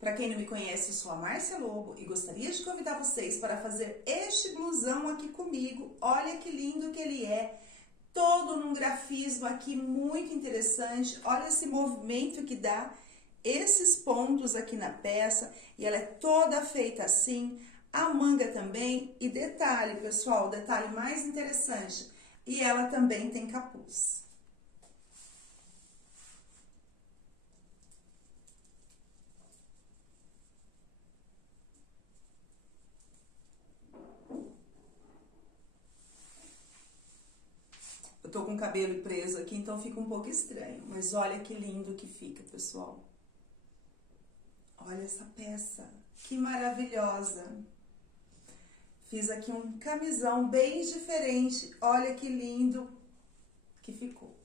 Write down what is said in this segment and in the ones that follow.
Para quem não me conhece, eu sou a Márcia Lobo e gostaria de convidar vocês para fazer este blusão aqui comigo. Olha que lindo que ele é, todo num grafismo aqui muito interessante. Olha esse movimento que dá, esses pontos aqui na peça, e ela é toda feita assim, a manga também. E detalhe, pessoal, o detalhe mais interessante, e ela também tem capuz. Eu tô com o cabelo preso aqui, então fica um pouco estranho. Mas olha que lindo que fica, pessoal. Olha essa peça, que maravilhosa. Fiz aqui um camisão bem diferente. Olha que lindo que ficou.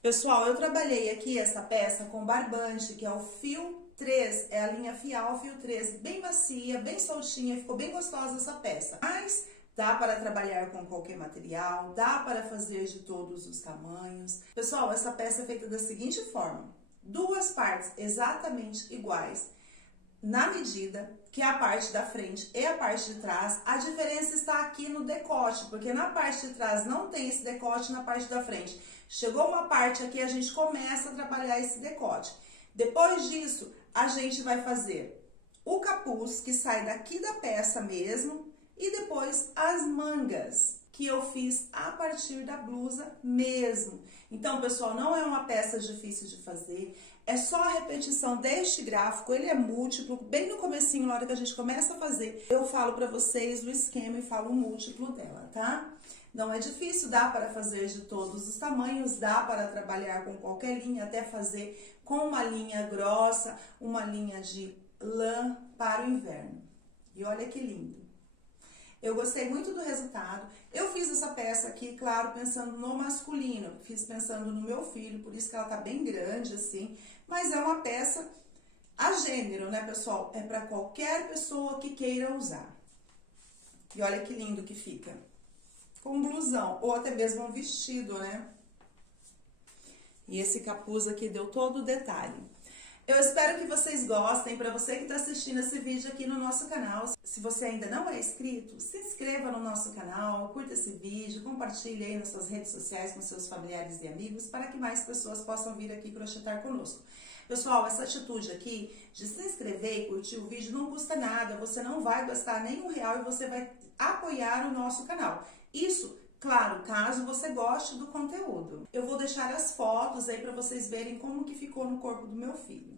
Pessoal, eu trabalhei aqui essa peça com barbante, que é o fio 3. É a linha Fial fio 3, bem macia, bem soltinha. Ficou bem gostosa essa peça. Mas dá para trabalhar com qualquer material, dá para fazer de todos os tamanhos. Pessoal, essa peça é feita da seguinte forma: duas partes exatamente iguais na medida, que é a parte da frente e a parte de trás. A diferença está aqui no decote, porque na parte de trás não tem esse decote, na parte da frente. Chegou uma parte aqui, a gente começa a trabalhar esse decote. Depois disso, a gente vai fazer o capuz, que sai daqui da peça mesmo, e depois as mangas, que eu fiz a partir da blusa mesmo. Então, pessoal, não é uma peça difícil de fazer, é só a repetição deste gráfico, ele é múltiplo. Bem no comecinho, na hora que a gente começa a fazer, eu falo pra vocês o esquema e falo o múltiplo dela, tá? Não é difícil, dá para fazer de todos os tamanhos, dá para trabalhar com qualquer linha, até fazer com uma linha grossa, uma linha de lã para o inverno. E olha que lindo. Eu gostei muito do resultado. Eu fiz essa peça aqui, claro, pensando no masculino. Fiz pensando no meu filho, por isso que ela tá bem grande assim. Mas é uma peça a gênero, né, pessoal? É para qualquer pessoa que queira usar. E olha que lindo que fica. Com um blusão, ou até mesmo um vestido, né? E esse capuz aqui deu todo o detalhe. Eu espero que vocês gostem. Para você que está assistindo esse vídeo aqui no nosso canal, se você ainda não é inscrito, se inscreva no nosso canal, curta esse vídeo, compartilhe aí nas suas redes sociais com seus familiares e amigos, para que mais pessoas possam vir aqui crochetar conosco. Pessoal, essa atitude aqui de se inscrever e curtir o vídeo não custa nada, você não vai gastar nem R$1 e você vai apoiar o nosso canal. Isso, claro, caso você goste do conteúdo. Eu vou deixar as fotos aí para vocês verem como que ficou no corpo do meu filho.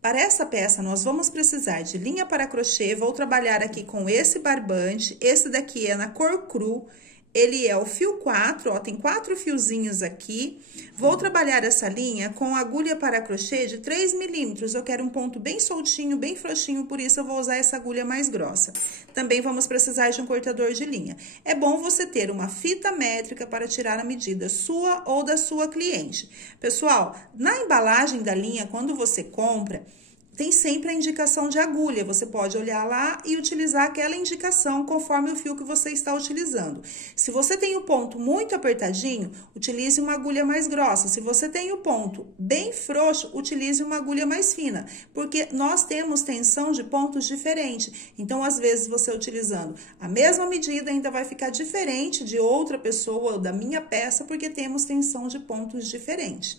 Para essa peça, nós vamos precisar de linha para crochê. Vou trabalhar aqui com esse barbante. Esse daqui é na cor cru. Ele é o fio 4, ó, tem 4 fiozinhos aqui. Vou trabalhar essa linha com agulha para crochê de 3 milímetros. Eu quero um ponto bem soltinho, bem frouxinho, por isso eu vou usar essa agulha mais grossa. Também vamos precisar de um cortador de linha. É bom você ter uma fita métrica para tirar a medida sua ou da sua cliente. Pessoal, na embalagem da linha, quando você compra, tem sempre a indicação de agulha. Você pode olhar lá e utilizar aquela indicação conforme o fio que você está utilizando. Se você tem o ponto muito apertadinho, utilize uma agulha mais grossa. Se você tem o ponto bem frouxo, utilize uma agulha mais fina, porque nós temos tensão de pontos diferentes. Então, às vezes, você utilizando a mesma medida ainda vai ficar diferente de outra pessoa ou da minha peça, porque temos tensão de pontos diferentes.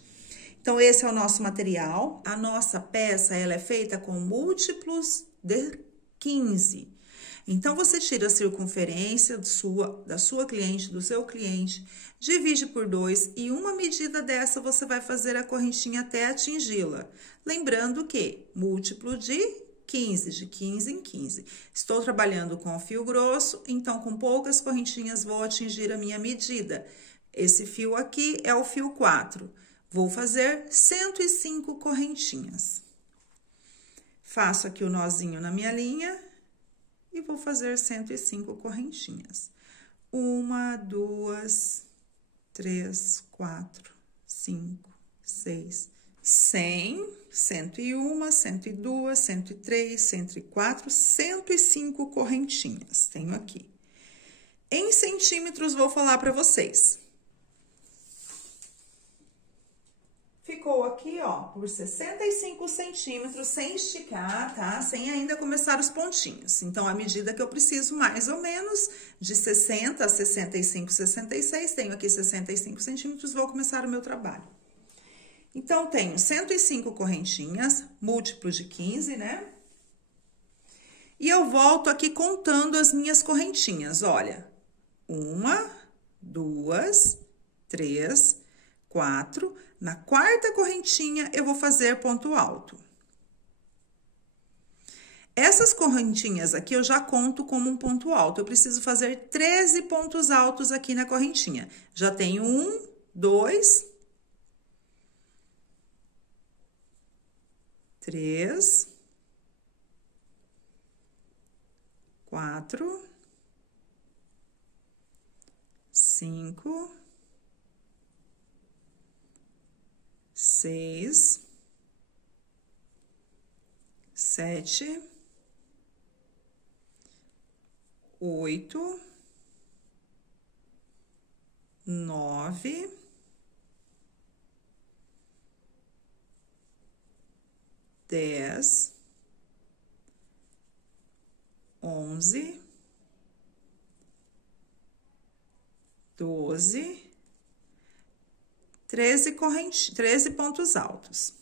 Então, esse é o nosso material. A nossa peça, ela é feita com múltiplos de 15. Então, você tira a circunferência da sua cliente, do seu cliente, divide por 2 e uma medida dessa você vai fazer a correntinha até atingi-la. Lembrando que múltiplo de 15, de 15 em 15. Estou trabalhando com fio grosso, então com poucas correntinhas vou atingir a minha medida. Esse fio aqui é o fio 4. Vou fazer 105 correntinhas. Faço aqui o nozinho na minha linha e vou fazer 105 correntinhas. 1, 2, 3, 4, 5, 6, 100, 101, 102, 103, 104, 105 correntinhas. Tenho aqui. Em centímetros, vou falar para vocês. Ficou aqui, ó, por 65 centímetros, sem esticar, tá? Sem ainda começar os pontinhos. Então, a medida que eu preciso, mais ou menos, de 60 a 65, 66, tenho aqui 65 centímetros, vou começar o meu trabalho. Então, tenho 105 correntinhas, múltiplos de 15, né? E eu volto aqui contando as minhas correntinhas, olha. 1, 2, 3, 4. Na quarta correntinha, eu vou fazer ponto alto. Essas correntinhas aqui, eu já conto como um ponto alto. Eu preciso fazer 13 pontos altos aqui na correntinha. Já tenho 1, 2, 3, 4, 5, 6, 7, 8, 9, 10, 11, 12, 13 pontos altos.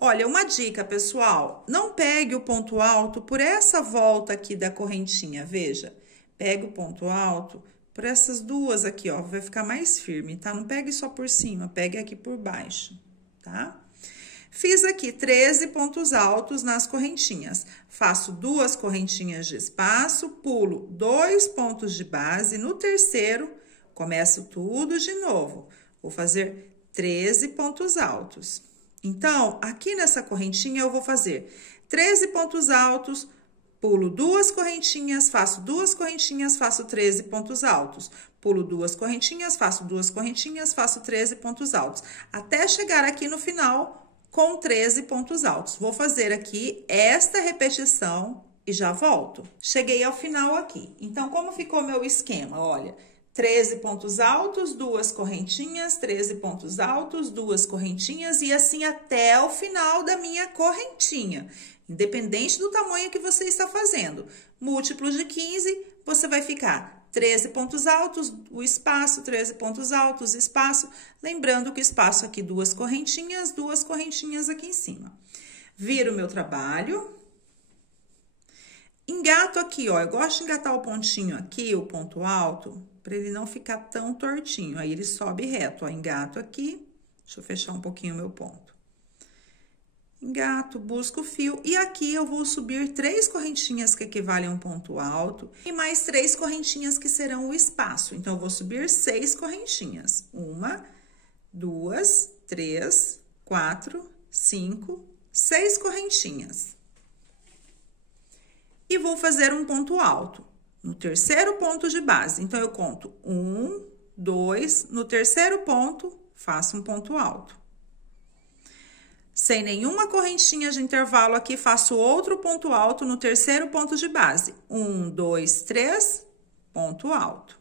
Olha, uma dica, pessoal, não pegue o ponto alto por essa volta aqui da correntinha, veja. Pega o ponto alto por essas duas aqui, ó, vai ficar mais firme, tá? Não pegue só por cima, pegue aqui por baixo, tá? Fiz aqui 13 pontos altos nas correntinhas. Faço 2 correntinhas de espaço, pulo 2 pontos de base, no terceiro, começo tudo de novo. Vou fazer 13 pontos altos. Então, aqui nessa correntinha, eu vou fazer 13 pontos altos, pulo 2 correntinhas, faço 2 correntinhas, faço 13 pontos altos. Pulo 2 correntinhas, faço 2 correntinhas, faço 13 pontos altos. Até chegar aqui no final com 13 pontos altos. Vou fazer aqui esta repetição e já volto. Cheguei ao final aqui. Então, como ficou meu esquema? Olha, 13 pontos altos, 2 correntinhas, 13 pontos altos, 2 correntinhas e assim até o final da minha correntinha. Independente do tamanho que você está fazendo. Múltiplos de 15, você vai ficar 13 pontos altos, o espaço, 13 pontos altos, espaço. Lembrando que o espaço aqui, 2 correntinhas aqui em cima. Viro o meu trabalho. Engato aqui, ó, eu gosto de engatar o pontinho aqui, o ponto alto, para ele não ficar tão tortinho. Aí, ele sobe reto, ó, engato aqui. Deixa eu fechar um pouquinho o meu ponto. Engato, busco o fio. E aqui, eu vou subir 3 correntinhas que equivalem a um ponto alto. E mais 3 correntinhas que serão o espaço. Então, eu vou subir 6 correntinhas. 1, 2, 3, 4, 5, 6 correntinhas. E vou fazer um ponto alto no terceiro ponto de base. Então, eu conto 1, 2, no terceiro ponto, faço um ponto alto. Sem nenhuma correntinha de intervalo aqui, faço outro ponto alto no terceiro ponto de base. 1, 2, 3, ponto alto.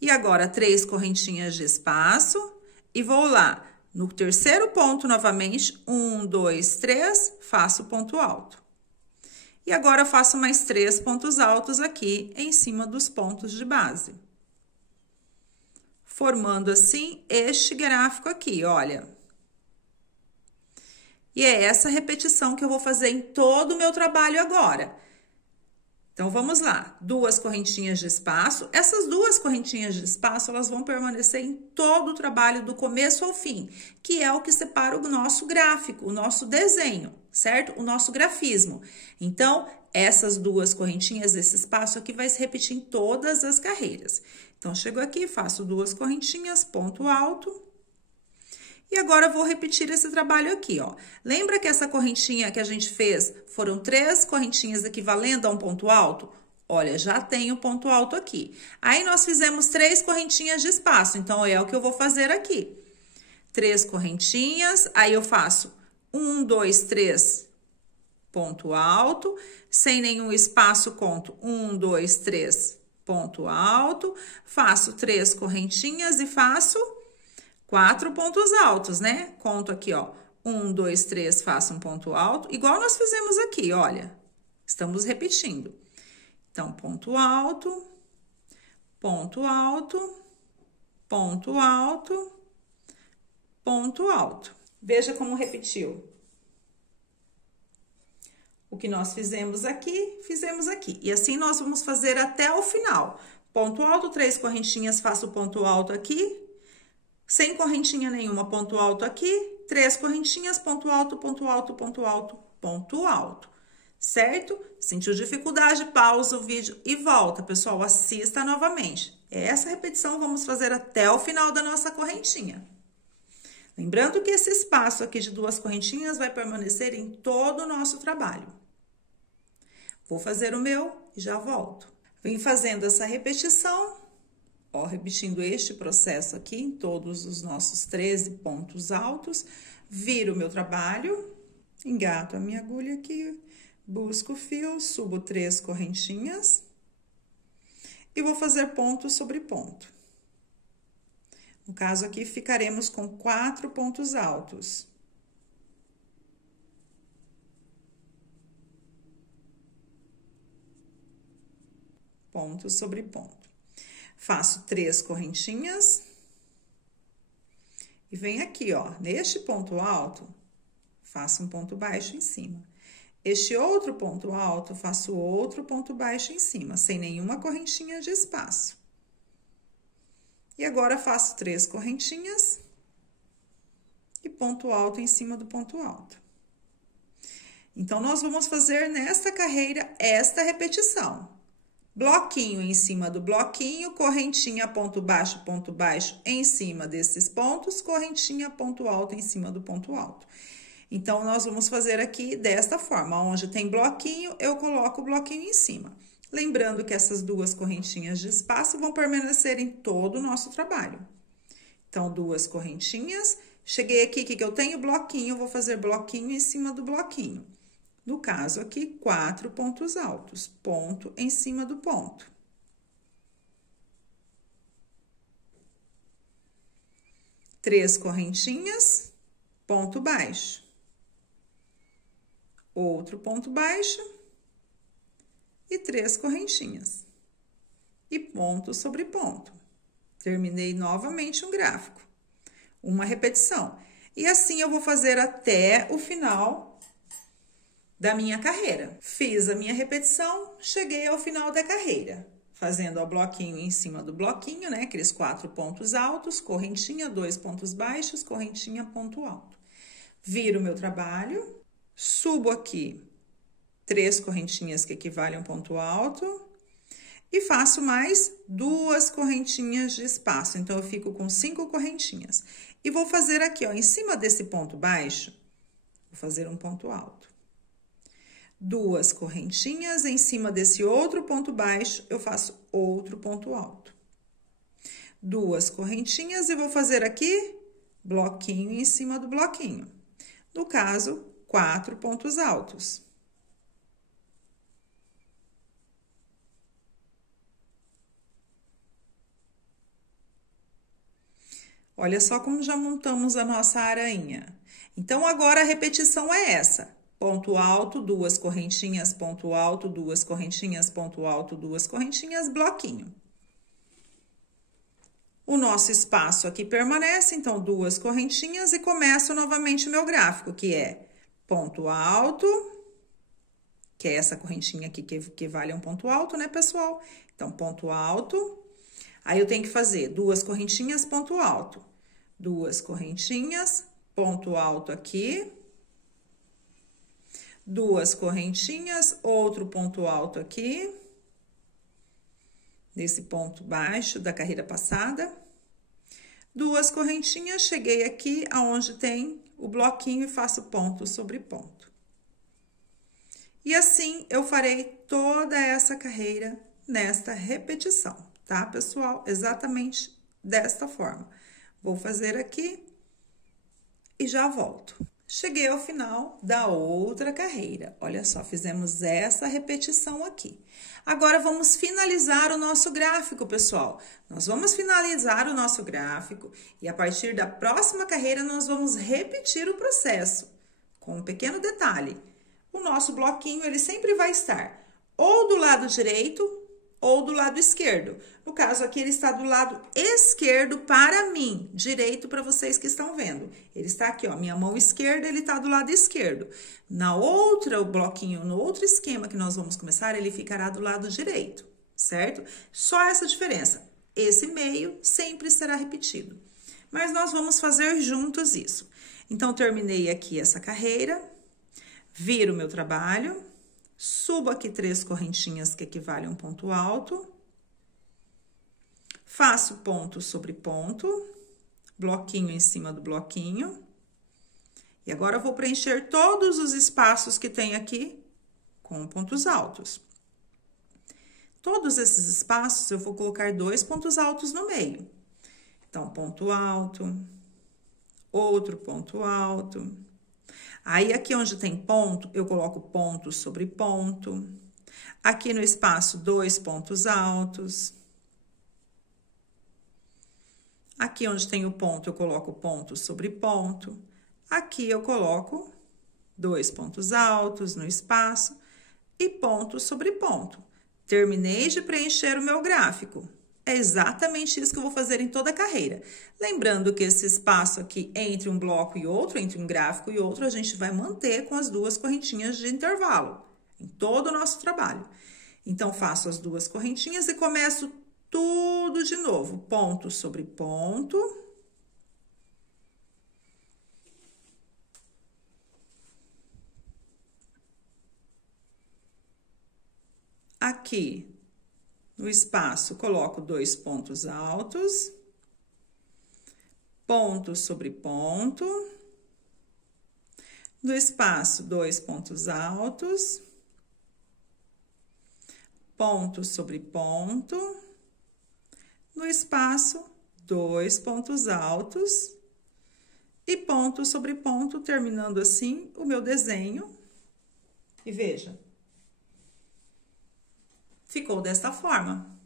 E agora, 3 correntinhas de espaço e vou lá no terceiro ponto novamente. 1, 2, 3, faço ponto alto. E agora, eu faço mais 3 pontos altos aqui em cima dos pontos de base. Formando assim este gráfico aqui, olha. E é essa repetição que eu vou fazer em todo o meu trabalho agora. Então, vamos lá. 2 correntinhas de espaço. Essas 2 correntinhas de espaço, elas vão permanecer em todo o trabalho do começo ao fim, que é o que separa o nosso gráfico, o nosso desenho, certo? O nosso grafismo. Então, essas 2 correntinhas desse espaço aqui vai se repetir em todas as carreiras. Então, chego aqui, faço 2 correntinhas, ponto alto. E agora eu vou repetir esse trabalho aqui, ó. Lembra que essa correntinha que a gente fez foram 3 correntinhas equivalendo a um ponto alto? Olha, já tem o ponto alto aqui. Aí nós fizemos 3 correntinhas de espaço, então é o que eu vou fazer aqui. 3 correntinhas, aí eu faço 1, 2, 3, ponto alto, sem nenhum espaço, conto 1, 2, 3, ponto alto, faço 3 correntinhas e faço 4 pontos altos, né? Conto aqui, ó, 1, 2, 3, faço um ponto alto, igual nós fizemos aqui, olha, estamos repetindo. Então, ponto alto, ponto alto, ponto alto, ponto alto. Veja como repetiu. O que nós fizemos aqui. E assim nós vamos fazer até o final. Ponto alto, 3 correntinhas, faço ponto alto aqui. Sem correntinha nenhuma, ponto alto aqui. 3 correntinhas, ponto alto, ponto alto, ponto alto, ponto alto. Certo? Sentiu dificuldade, pausa o vídeo e volta, pessoal. Assista novamente. Essa repetição vamos fazer até o final da nossa correntinha. Lembrando que esse espaço aqui de 2 correntinhas vai permanecer em todo o nosso trabalho. Vou fazer o meu e já volto. Vim fazendo essa repetição, ó, repetindo este processo aqui em todos os nossos 13 pontos altos. Viro o meu trabalho, engato a minha agulha aqui, busco o fio, subo 3 correntinhas e vou fazer ponto sobre ponto. No caso aqui, ficaremos com 4 pontos altos. Ponto sobre ponto. Faço 3 correntinhas. E venho aqui, ó, neste ponto alto, faço um ponto baixo em cima. Este outro ponto alto, faço outro ponto baixo em cima, sem nenhuma correntinha de espaço. E agora, faço 3 correntinhas e ponto alto em cima do ponto alto. Então, nós vamos fazer nesta carreira esta repetição. Bloquinho em cima do bloquinho, correntinha, ponto baixo em cima desses pontos, correntinha, ponto alto em cima do ponto alto. Então, nós vamos fazer aqui desta forma, onde tem bloquinho, eu coloco o bloquinho em cima. Lembrando que essas 2 correntinhas de espaço vão permanecer em todo o nosso trabalho. Então, 2 correntinhas. Cheguei aqui, o que eu tenho? Bloquinho, vou fazer bloquinho em cima do bloquinho. No caso aqui, 4 pontos altos, ponto em cima do ponto. Três correntinhas, ponto baixo. Outro ponto baixo. E 3 correntinhas. E ponto sobre ponto. Terminei novamente um gráfico. Uma repetição. E assim eu vou fazer até o final da minha carreira. Fiz a minha repetição, cheguei ao final da carreira. Fazendo o bloquinho em cima do bloquinho, né? Aqueles 4 pontos altos, correntinha, 2 pontos baixos, correntinha, ponto alto. Viro o meu trabalho, subo aqui 3 correntinhas que equivalem a um ponto alto e faço mais 2 correntinhas de espaço. Então, eu fico com 5 correntinhas. E vou fazer aqui, ó, em cima desse ponto baixo, vou fazer um ponto alto. 2 correntinhas, em cima desse outro ponto baixo, eu faço outro ponto alto. 2 correntinhas e vou fazer aqui bloquinho em cima do bloquinho. No caso, 4 pontos altos. Olha só como já montamos a nossa aranha. Então, agora a repetição é essa. Ponto alto, 2 correntinhas, ponto alto, 2 correntinhas, ponto alto, 2 correntinhas, bloquinho. O nosso espaço aqui permanece, então, 2 correntinhas e começo novamente o meu gráfico, que é ponto alto, que é essa correntinha aqui que equivale a um ponto alto, né, pessoal? Então, ponto alto. Aí, eu tenho que fazer 2 correntinhas, ponto alto. 2 correntinhas, ponto alto aqui. 2 correntinhas, outro ponto alto aqui. Nesse ponto baixo da carreira passada. 2 correntinhas, cheguei aqui aonde tem o bloquinho e faço ponto sobre ponto. E assim eu farei toda essa carreira nesta repetição, tá, pessoal? Exatamente desta forma. Vou fazer aqui e já volto. Cheguei ao final da outra carreira. Olha só, fizemos essa repetição aqui. Agora, vamos finalizar o nosso gráfico, pessoal. Nós vamos finalizar o nosso gráfico e a partir da próxima carreira nós vamos repetir o processo. Com um pequeno detalhe, o nosso bloquinho, ele sempre vai estar ou do lado direito ou do lado esquerdo. No caso aqui, ele está do lado esquerdo para mim, direito para vocês que estão vendo. Ele está aqui, ó, minha mão esquerda, ele está do lado esquerdo. Na outra, o bloquinho, no outro esquema que nós vamos começar, ele ficará do lado direito, certo? Só essa diferença. Esse meio sempre será repetido. Mas nós vamos fazer juntos isso. Então, terminei aqui essa carreira, viro o meu trabalho, subo aqui 3 correntinhas que equivalem a um ponto alto, faço ponto sobre ponto, bloquinho em cima do bloquinho, e agora eu vou preencher todos os espaços que tem aqui com pontos altos. Todos esses espaços eu vou colocar 2 pontos altos no meio. Então, ponto alto, outro ponto alto. Aí, aqui onde tem ponto, eu coloco ponto sobre ponto. Aqui no espaço, 2 pontos altos. Aqui onde tem o ponto, eu coloco ponto sobre ponto. Aqui eu coloco 2 pontos altos no espaço e ponto sobre ponto. Terminei de preencher o meu gráfico. É exatamente isso que eu vou fazer em toda a carreira. Lembrando que esse espaço aqui entre um bloco e outro, entre um gráfico e outro, a gente vai manter com as 2 correntinhas de intervalo em todo o nosso trabalho. Então, faço as 2 correntinhas e começo tudo de novo. Ponto sobre ponto. Aqui, no espaço, coloco 2 pontos altos, ponto sobre ponto, no espaço, 2 pontos altos, ponto sobre ponto, no espaço, 2 pontos altos e ponto sobre ponto, terminando assim o meu desenho. E veja. Ficou desta forma.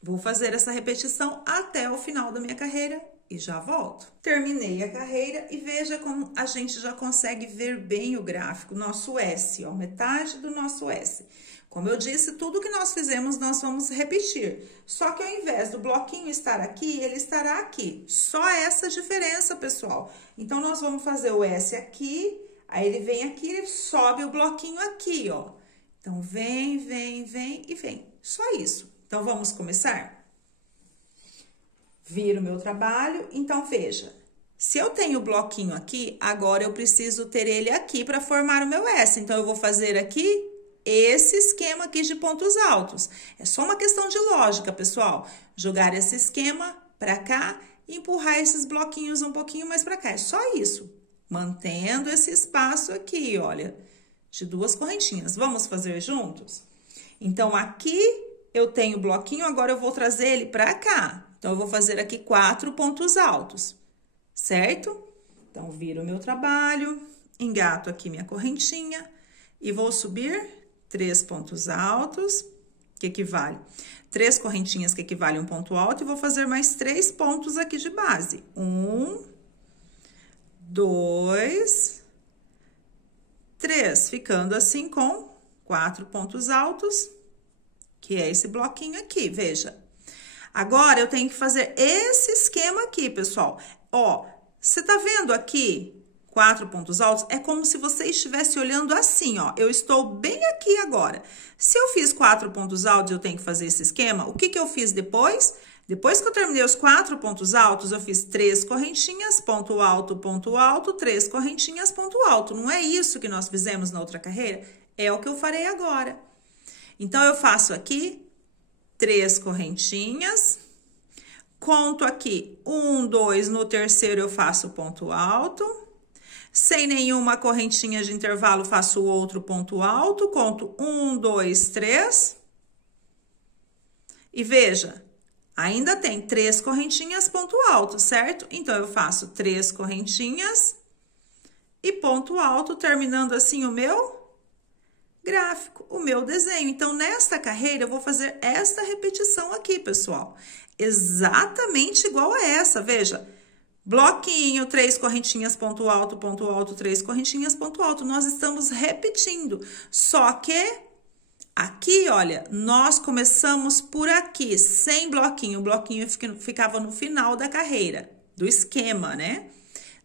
Vou fazer essa repetição até o final da minha carreira e já volto. Terminei a carreira e veja como a gente já consegue ver bem o gráfico, nosso S, ó, metade do nosso S. Como eu disse, tudo que nós fizemos, nós vamos repetir. Só que ao invés do bloquinho estar aqui, ele estará aqui. Só essa diferença, pessoal. Então, nós vamos fazer o S aqui, aí ele vem aqui, ele sobe o bloquinho aqui, ó. Então, vem, vem, vem e vem. Só isso. Então, vamos começar? Viro o meu trabalho. Então, veja. Se eu tenho o bloquinho aqui, agora eu preciso ter ele aqui para formar o meu S. Então, eu vou fazer aqui esse esquema aqui de pontos altos. É só uma questão de lógica, pessoal. Jogar esse esquema para cá e empurrar esses bloquinhos um pouquinho mais para cá. É só isso. Mantendo esse espaço aqui, olha, de 2 correntinhas. Vamos fazer juntos? Então, aqui eu tenho o bloquinho, agora eu vou trazer ele para cá. Então, eu vou fazer aqui 4 pontos altos, certo? Então, viro o meu trabalho, engato aqui minha correntinha e vou subir 3 pontos altos, que equivale 3 correntinhas que equivalem a um ponto alto, e vou fazer mais 3 pontos aqui de base. 1, 2, 3, ficando assim com 4 pontos altos, que é esse bloquinho aqui, veja. Agora, eu tenho que fazer esse esquema aqui, pessoal. Ó, você tá vendo aqui 4 pontos altos? É como se você estivesse olhando assim, ó. Eu estou bem aqui agora. Se eu fiz 4 pontos altos, eu tenho que fazer esse esquema. O que que eu fiz depois? Depois que eu terminei os 4 pontos altos, eu fiz 3 correntinhas, ponto alto, 3 correntinhas, ponto alto. Não é isso que nós fizemos na outra carreira? É o que eu farei agora. Então, eu faço aqui 3 correntinhas, Conto aqui 1, 2, no terceiro eu faço ponto alto. Sem nenhuma correntinha de intervalo, faço outro ponto alto, conto 1, 2, 3. E veja, ainda tem 3 correntinhas, ponto alto, certo? Então, eu faço 3 correntinhas e ponto alto, terminando assim o meu gráfico, o meu desenho. Então, nesta carreira, eu vou fazer esta repetição aqui, pessoal. Exatamente igual a essa, veja. Bloquinho, 3 correntinhas, ponto alto, 3 correntinhas, ponto alto. Nós estamos repetindo, só que aqui, olha, nós começamos por aqui, sem bloquinho. O bloquinho ficava no final da carreira, do esquema, né?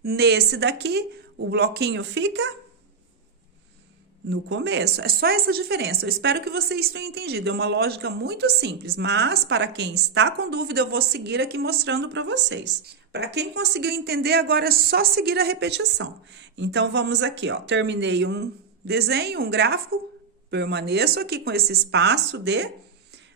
Nesse daqui, o bloquinho fica no começo. É só essa diferença. Eu espero que vocês tenham entendido. É uma lógica muito simples, mas para quem está com dúvida, eu vou seguir aqui mostrando para vocês. Para quem conseguiu entender, agora é só seguir a repetição. Então, vamos aqui, ó. Terminei um desenho, um gráfico, permaneço aqui com esse espaço de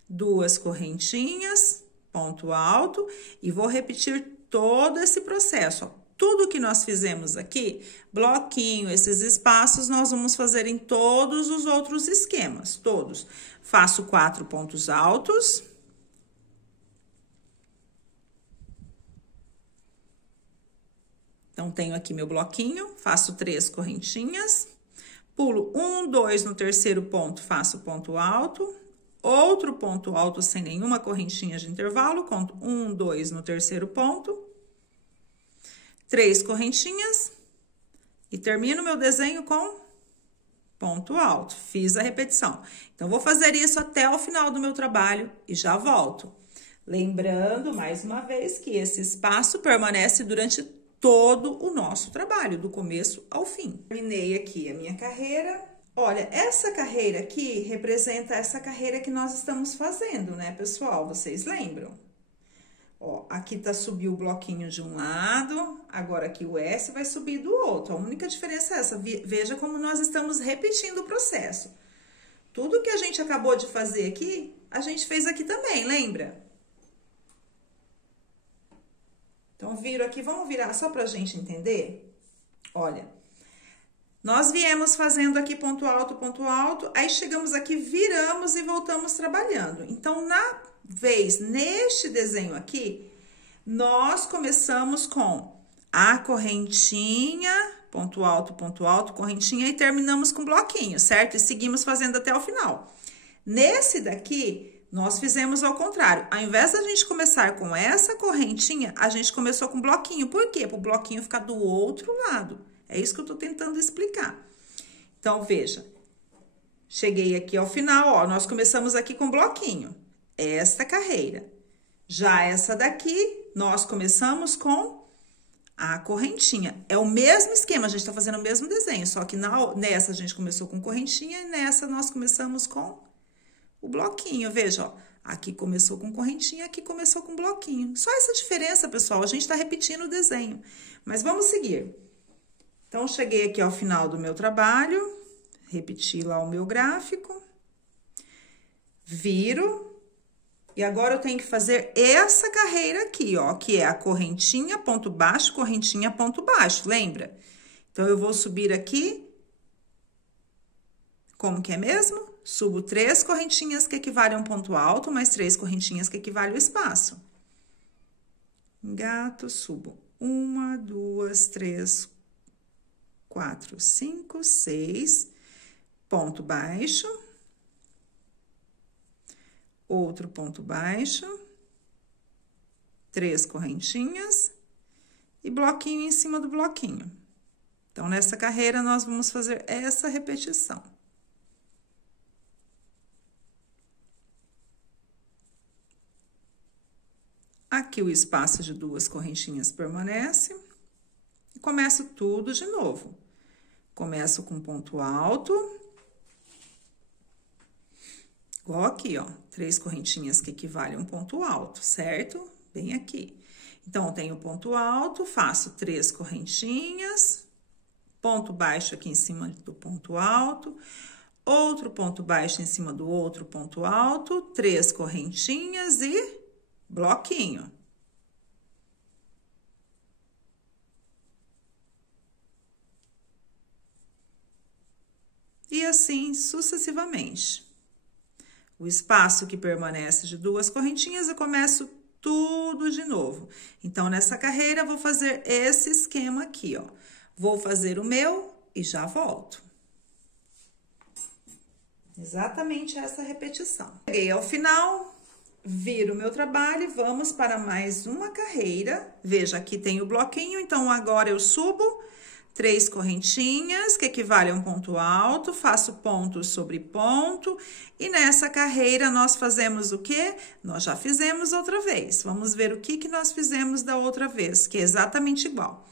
2 correntinhas, ponto alto, e vou repetir todo esse processo, ó. Tudo que nós fizemos aqui, bloquinho, esses espaços, nós vamos fazer em todos os outros esquemas, todos. Faço 4 pontos altos. Então, tenho aqui meu bloquinho, faço 3 correntinhas, pulo 1, 2 no terceiro ponto, faço ponto alto, outro ponto alto sem nenhuma correntinha de intervalo, conto 1, 2 no terceiro ponto, 3 correntinhas e termino meu desenho com ponto alto. Fiz a repetição. Então, vou fazer isso até o final do meu trabalho e já volto. Lembrando, mais uma vez, que esse espaço permanece durante todo o nosso trabalho, do começo ao fim. Terminei aqui a minha carreira. Olha, essa carreira aqui representa essa carreira que nós estamos fazendo, né, pessoal? Vocês lembram? Ó, aqui subiu o bloquinho de um lado, agora aqui o S vai subir do outro. A única diferença é essa. Veja como nós estamos repetindo o processo. Tudo que a gente acabou de fazer aqui, a gente fez aqui também, lembra? Então, viro aqui, vamos virar só pra gente entender? Olha, nós viemos fazendo aqui ponto alto, aí chegamos aqui, viramos e voltamos trabalhando. Então, neste desenho aqui, nós começamos com a correntinha, ponto alto, correntinha, e terminamos com bloquinho, certo? E seguimos fazendo até o final. Nesse daqui, nós fizemos ao contrário. Ao invés da gente começar com essa correntinha, a gente começou com bloquinho. Por quê? Para o bloquinho ficar do outro lado. É isso que eu tô tentando explicar. Então, veja. Cheguei aqui ao final, ó, nós começamos aqui com bloquinho. Esta carreira. Já essa daqui, nós começamos com a correntinha. É o mesmo esquema, a gente tá fazendo o mesmo desenho, só que nessa a gente começou com correntinha e nessa nós começamos com o bloquinho. Veja, ó, aqui começou com correntinha, aqui começou com bloquinho. Só essa diferença, pessoal, a gente tá repetindo o desenho. Mas vamos seguir. Então, cheguei aqui ao final do meu trabalho, repeti lá o meu gráfico, viro. E agora, eu tenho que fazer essa carreira aqui, ó, que é a correntinha, ponto baixo, lembra? Então, eu vou subir aqui, como que é mesmo? Subo 3 correntinhas que equivalem a um ponto alto, mais 3 correntinhas que equivalem ao espaço. Engato, subo 1, 2, 3, 4, 5, 6, ponto baixo. Outro ponto baixo, 3 correntinhas e bloquinho em cima do bloquinho. Então, nessa carreira, nós vamos fazer essa repetição. Aqui o espaço de 2 correntinhas permanece e começo tudo de novo. Começo com ponto alto. Igual aqui, ó, 3 correntinhas que equivalem a um ponto alto, certo? Bem aqui. Então, tenho ponto alto, faço 3 correntinhas, ponto baixo aqui em cima do ponto alto, outro ponto baixo em cima do outro ponto alto, 3 correntinhas e bloquinho. e assim sucessivamente. O espaço que permanece de 2 correntinhas, eu começo tudo de novo. Então, nessa carreira, vou fazer esse esquema aqui, ó. Vou fazer o meu e já volto. Exatamente essa repetição. Cheguei ao final, viro o meu trabalho e vamos para mais uma carreira. Veja, aqui tem o bloquinho, então agora eu subo 3 correntinhas, que equivale a um ponto alto, faço ponto sobre ponto, e nessa carreira nós fazemos o quê? Nós já fizemos outra vez. Vamos ver o que nós fizemos da outra vez, que é exatamente igual.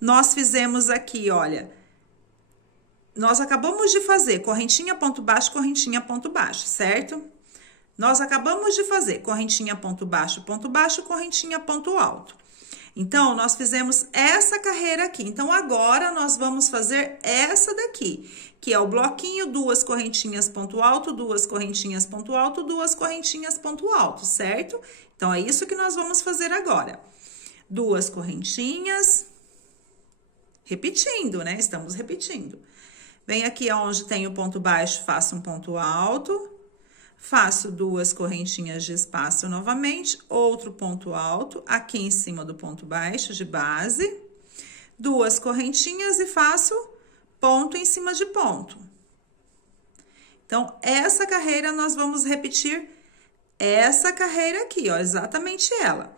Nós fizemos aqui, olha, nós acabamos de fazer correntinha, ponto baixo, certo? Nós acabamos de fazer correntinha, ponto baixo, correntinha, ponto alto. Então, nós fizemos essa carreira aqui. Então, agora, nós vamos fazer essa daqui, que é o bloquinho, 2 correntinhas, ponto alto, 2 correntinhas, ponto alto, 2 correntinhas, ponto alto, certo? Então, é isso que nós vamos fazer agora. 2 correntinhas, repetindo, né? Estamos repetindo. Vem aqui onde tem o ponto baixo, faço um ponto alto. Faço 2 correntinhas de espaço novamente, outro ponto alto, aqui em cima do ponto baixo de base, 2 correntinhas e faço ponto em cima de ponto. Então, essa carreira nós vamos repetir essa carreira aqui, ó, exatamente ela.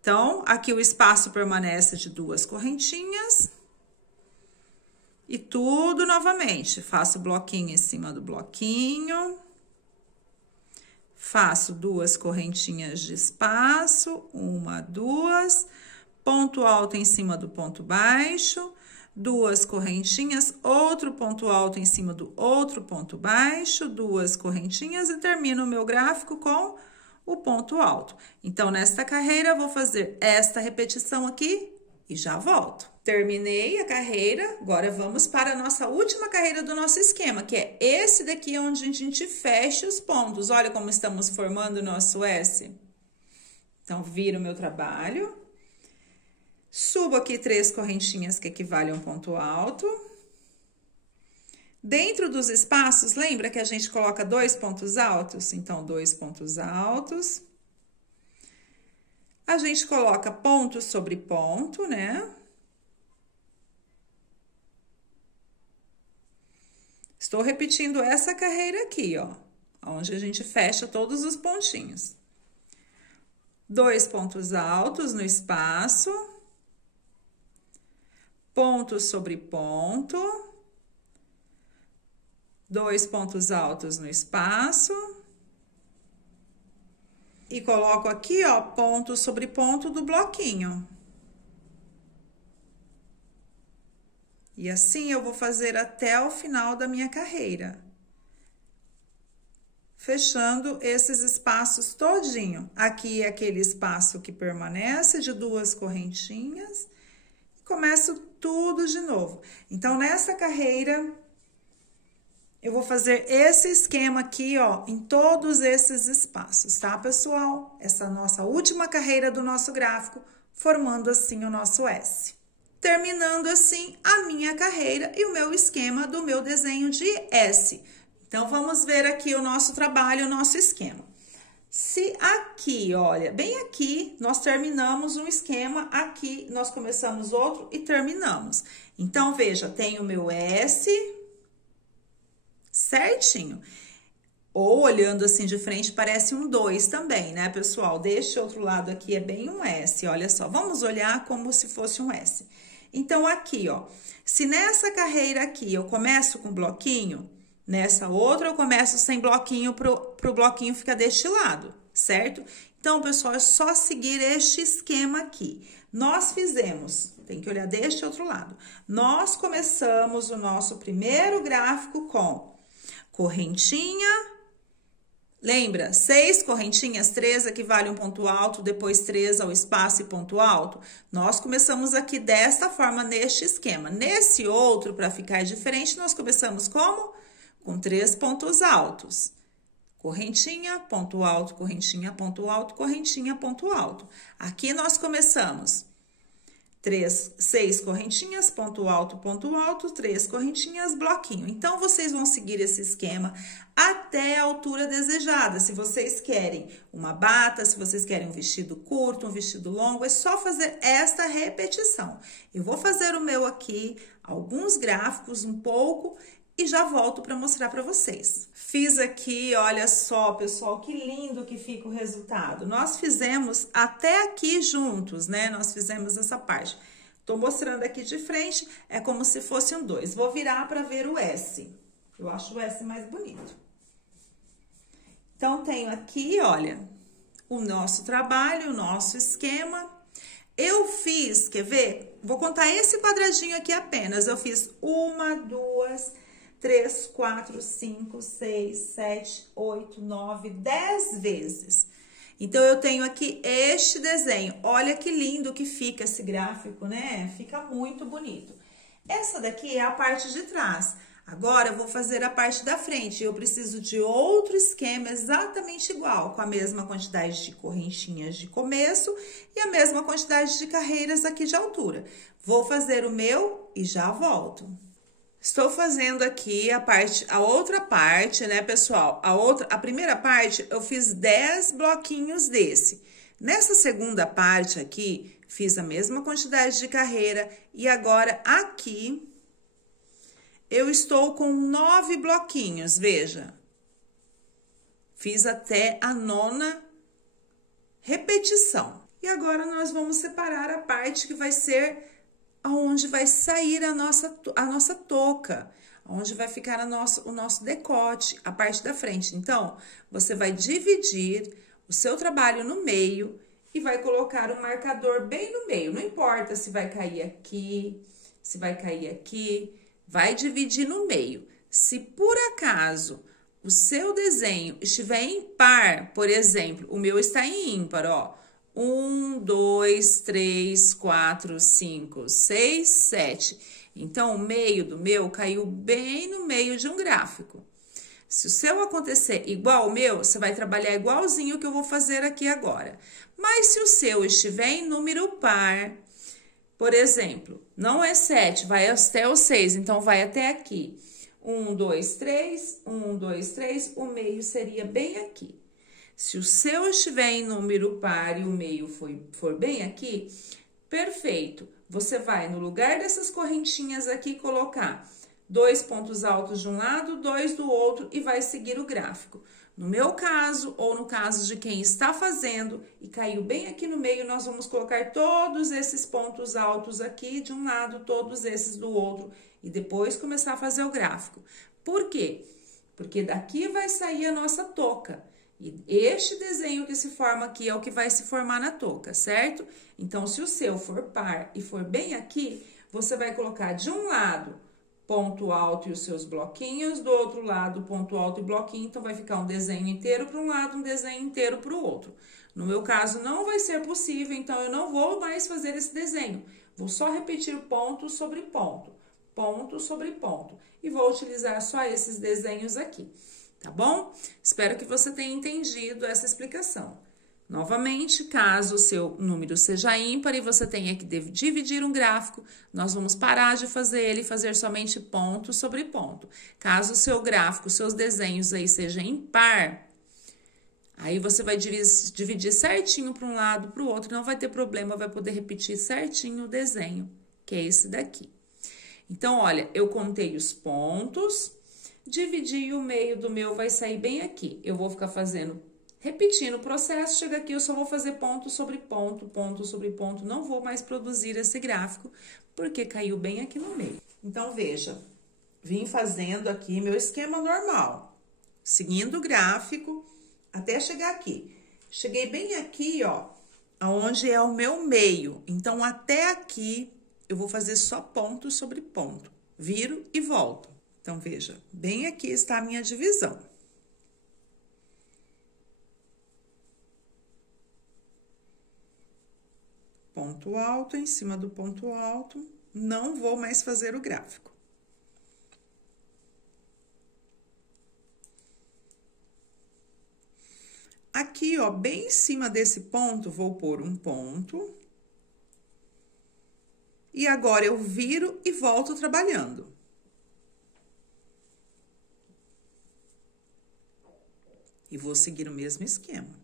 Então, aqui o espaço permanece de 2 correntinhas. E tudo novamente, faço bloquinho em cima do bloquinho. Faço 2 correntinhas de espaço, 1, 2, ponto alto em cima do ponto baixo, 2 correntinhas, outro ponto alto em cima do outro ponto baixo, 2 correntinhas e termino o meu gráfico com o ponto alto. Então, nesta carreira, vou fazer esta repetição aqui e já volto. Terminei a carreira, agora vamos para a nossa última carreira do nosso esquema, que é esse daqui onde a gente fecha os pontos. Olha como estamos formando o nosso S. Então, viro o meu trabalho, subo aqui 3 correntinhas que equivalem a um ponto alto. Dentro dos espaços, lembra que a gente coloca 2 pontos altos? Então, 2 pontos altos. A gente coloca ponto sobre ponto, né? Estou repetindo essa carreira aqui, ó, onde a gente fecha todos os pontinhos. 2 pontos altos no espaço, ponto sobre ponto, 2 pontos altos no espaço, e coloco aqui, ó, ponto sobre ponto do bloquinho. E assim eu vou fazer até o final da minha carreira. Fechando esses espaços todinho. Aqui é aquele espaço que permanece de 2 correntinhas. E começo tudo de novo. Então, nessa carreira, eu vou fazer esse esquema aqui, ó, em todos esses espaços, tá, pessoal? Essa é a nossa última carreira do nosso gráfico, formando assim o nosso S. Terminando assim a minha carreira e o meu esquema do meu desenho de S. Então, vamos ver aqui o nosso trabalho, o nosso esquema. Se aqui, olha, bem aqui, nós terminamos um esquema, aqui nós começamos outro e terminamos. Então, veja, tem o meu S certinho. Ou, olhando assim de frente, parece um 2 também, né, pessoal? Deste outro lado aqui é bem um S, olha só. Vamos olhar como se fosse um S. Então, aqui, ó, se nessa carreira aqui eu começo com bloquinho, nessa outra eu começo sem bloquinho pro bloquinho ficar deste lado, certo? Então, pessoal, é só seguir este esquema aqui. Nós fizemos, tem que olhar deste outro lado. Nós começamos o nosso primeiro gráfico com correntinha. Lembra? 6 correntinhas, 3 equivale a um ponto alto, depois 3 ao espaço e ponto alto. Nós começamos aqui desta forma, neste esquema. Nesse outro, para ficar diferente, nós começamos como? Com 3 pontos altos. Correntinha, ponto alto, correntinha, ponto alto, correntinha, ponto alto. Aqui nós começamos 6 correntinhas, ponto alto, 3 correntinhas, bloquinho. Então, vocês vão seguir esse esquema até a altura desejada. Se vocês querem uma bata, se vocês querem um vestido curto, um vestido longo, é só fazer esta repetição. Eu vou fazer o meu aqui, alguns gráficos, um pouco, e já volto para mostrar para vocês. Fiz aqui, olha só, pessoal, que lindo que fica o resultado. Nós fizemos até aqui juntos, né? Nós fizemos essa parte. Tô mostrando aqui de frente, é como se fosse um 2. Vou virar para ver o S. Eu acho o S mais bonito. Então, tenho aqui, olha, o nosso trabalho, o nosso esquema. Eu fiz, quer ver? Vou contar esse quadradinho aqui apenas. Eu fiz 1, 2, 3, 4, 5, 6, 7, 8, 9, 10 vezes. Então, eu tenho aqui este desenho. Olha que lindo que fica esse gráfico, né? Fica muito bonito. Essa daqui é a parte de trás. Agora, eu vou fazer a parte da frente. Eu preciso de outro esquema exatamente igual, com a mesma quantidade de correntinhas de começo e a mesma quantidade de carreiras aqui de altura. Vou fazer o meu e já volto. Estou fazendo aqui a outra parte, né, pessoal? A primeira parte, eu fiz 10 bloquinhos desse. Nessa segunda parte aqui, fiz a mesma quantidade de carreira e agora aqui eu estou com 9 bloquinhos, veja. Fiz até a 9ª repetição. E agora nós vamos separar a parte que vai ser aonde vai sair a nossa touca, onde vai ficar o nosso decote, a parte da frente. Então, você vai dividir o seu trabalho no meio e vai colocar um marcador bem no meio. Não importa se vai cair aqui, se vai cair aqui, vai dividir no meio. Se por acaso o seu desenho estiver em par, por exemplo, o meu está em ímpar, ó. 1, 2, 3, 4, 5, 6, 7. Então, o meio do meu caiu bem no meio de um gráfico. Se o seu acontecer igual ao meu, você vai trabalhar igualzinho que eu vou fazer aqui agora. Mas se o seu estiver em número par, por exemplo, não é 7, vai até o 6, então vai até aqui. 1, 2, 3, 1, 2, 3, o meio seria bem aqui. Se o seu estiver em número par e o meio for bem aqui, perfeito. Você vai, no lugar dessas correntinhas aqui, colocar 2 pontos altos de um lado, 2 do outro e vai seguir o gráfico. No meu caso, ou no caso de quem está fazendo e caiu bem aqui no meio, nós vamos colocar todos esses pontos altos aqui de um lado, todos esses do outro e depois começar a fazer o gráfico. Por quê? Porque daqui vai sair a nossa touca. E este desenho que se forma aqui é o que vai se formar na touca, certo? Então, se o seu for par e for bem aqui, você vai colocar de um lado ponto alto e os seus bloquinhos, do outro lado ponto alto e bloquinho, então vai ficar um desenho inteiro para um lado, um desenho inteiro para o outro. No meu caso, não vai ser possível, então eu não vou mais fazer esse desenho. Vou só repetir ponto sobre ponto, ponto sobre ponto. E vou utilizar só esses desenhos aqui. Tá bom? Espero que você tenha entendido essa explicação. Novamente, caso o seu número seja ímpar e você tenha que dividir um gráfico, nós vamos parar de fazer ele e fazer somente ponto sobre ponto. Caso o seu gráfico, seus desenhos aí sejam impar, aí você vai dividir certinho para um lado, para o outro, não vai ter problema, vai poder repetir certinho o desenho, que é esse daqui. Então, olha, eu contei os pontos, dividi e o meio do meu vai sair bem aqui. Eu vou ficar repetindo o processo, chega aqui, eu só vou fazer ponto sobre ponto, ponto sobre ponto, não vou mais produzir esse gráfico, porque caiu bem aqui no meio. Então, veja, vim fazendo aqui meu esquema normal, seguindo o gráfico, até chegar aqui. Cheguei bem aqui, ó, aonde é o meu meio. Então, até aqui, eu vou fazer só ponto sobre ponto. Viro e volto. Então, veja, bem aqui está a minha divisão. Ponto alto em cima do ponto alto, não vou mais fazer o gráfico. Aqui, ó, bem em cima desse ponto, vou pôr um ponto. E agora eu viro e volto trabalhando. E vou seguir o mesmo esquema.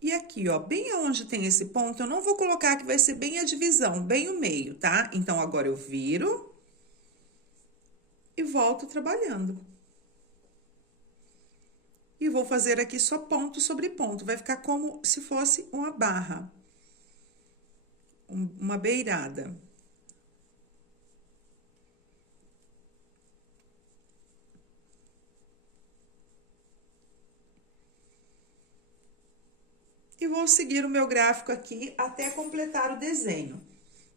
E aqui, ó, bem aonde tem esse ponto, eu não vou colocar que vai ser bem a divisão, bem o meio, tá? Então, agora eu viro e volto trabalhando. E vou fazer aqui só ponto sobre ponto, vai ficar como se fosse uma barra, uma beirada. E vou seguir o meu gráfico aqui até completar o desenho.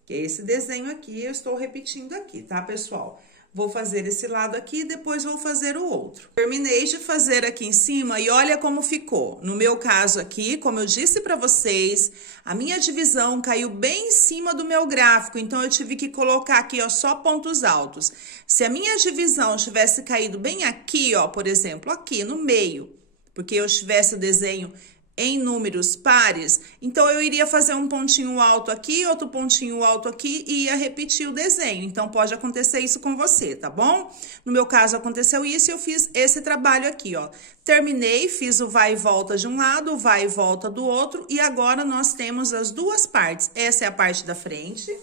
Que é esse desenho aqui, eu estou repetindo aqui, tá, pessoal? Vou fazer esse lado aqui, depois vou fazer o outro. Terminei de fazer aqui em cima e olha como ficou. No meu caso aqui, como eu disse pra vocês, a minha divisão caiu bem em cima do meu gráfico, então eu tive que colocar aqui, ó, só pontos altos. Se a minha divisão tivesse caído bem aqui, ó, por exemplo, aqui no meio, porque eu tivesse o desenho em números pares, então eu iria fazer um pontinho alto aqui, outro pontinho alto aqui e ia repetir o desenho. Então, pode acontecer isso com você, tá bom? No meu caso, aconteceu isso e eu fiz esse trabalho aqui, ó. Terminei, fiz o vai e volta de um lado, o vai e volta do outro, e agora nós temos as duas partes. Essa é a parte da frente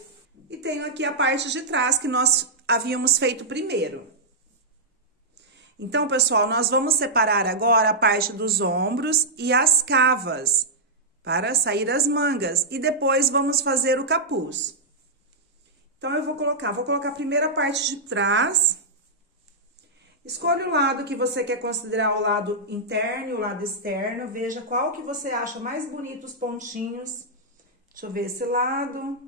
e tenho aqui a parte de trás que nós havíamos feito primeiro. Então, pessoal, nós vamos separar agora a parte dos ombros e as cavas para sair as mangas e depois vamos fazer o capuz. Então, vou colocar primeiro a parte de trás. Escolha o lado que você quer considerar o lado interno e o lado externo. Veja qual que você acha mais bonito os pontinhos. Deixa eu ver esse lado,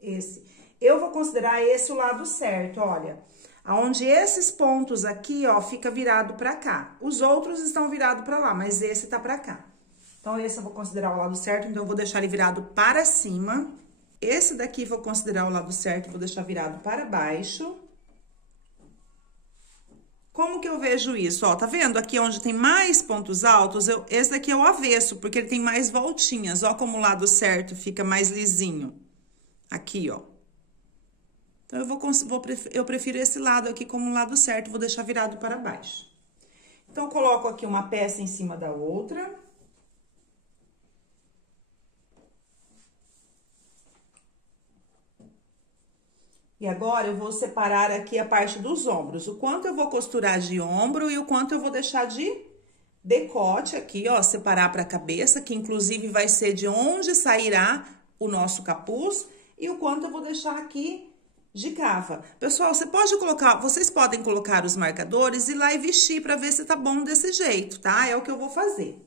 esse. Eu vou considerar esse o lado certo, olha. Aonde esses pontos aqui, ó, fica virado pra cá. Os outros estão virados pra lá, mas esse tá pra cá. Então, esse eu vou considerar o lado certo, então eu vou deixar ele virado para cima. Esse daqui vou considerar o lado certo, vou deixar virado para baixo. Como que eu vejo isso? Ó, tá vendo? Aqui onde tem mais pontos altos, esse daqui é o avesso, porque ele tem mais voltinhas. Ó como o lado certo fica mais lisinho. Aqui, ó. Então, eu prefiro esse lado aqui como lado certo, vou deixar virado para baixo. Então, eu coloco aqui uma peça em cima da outra. E agora, eu vou separar aqui a parte dos ombros. O quanto eu vou costurar de ombro e o quanto eu vou deixar de decote aqui, ó, separar para a cabeça, que inclusive vai ser de onde sairá o nosso capuz. E o quanto eu vou deixar aqui de cava. Pessoal, vocês podem colocar os marcadores e ir lá e vestir para ver se tá bom desse jeito, tá? É o que eu vou fazer.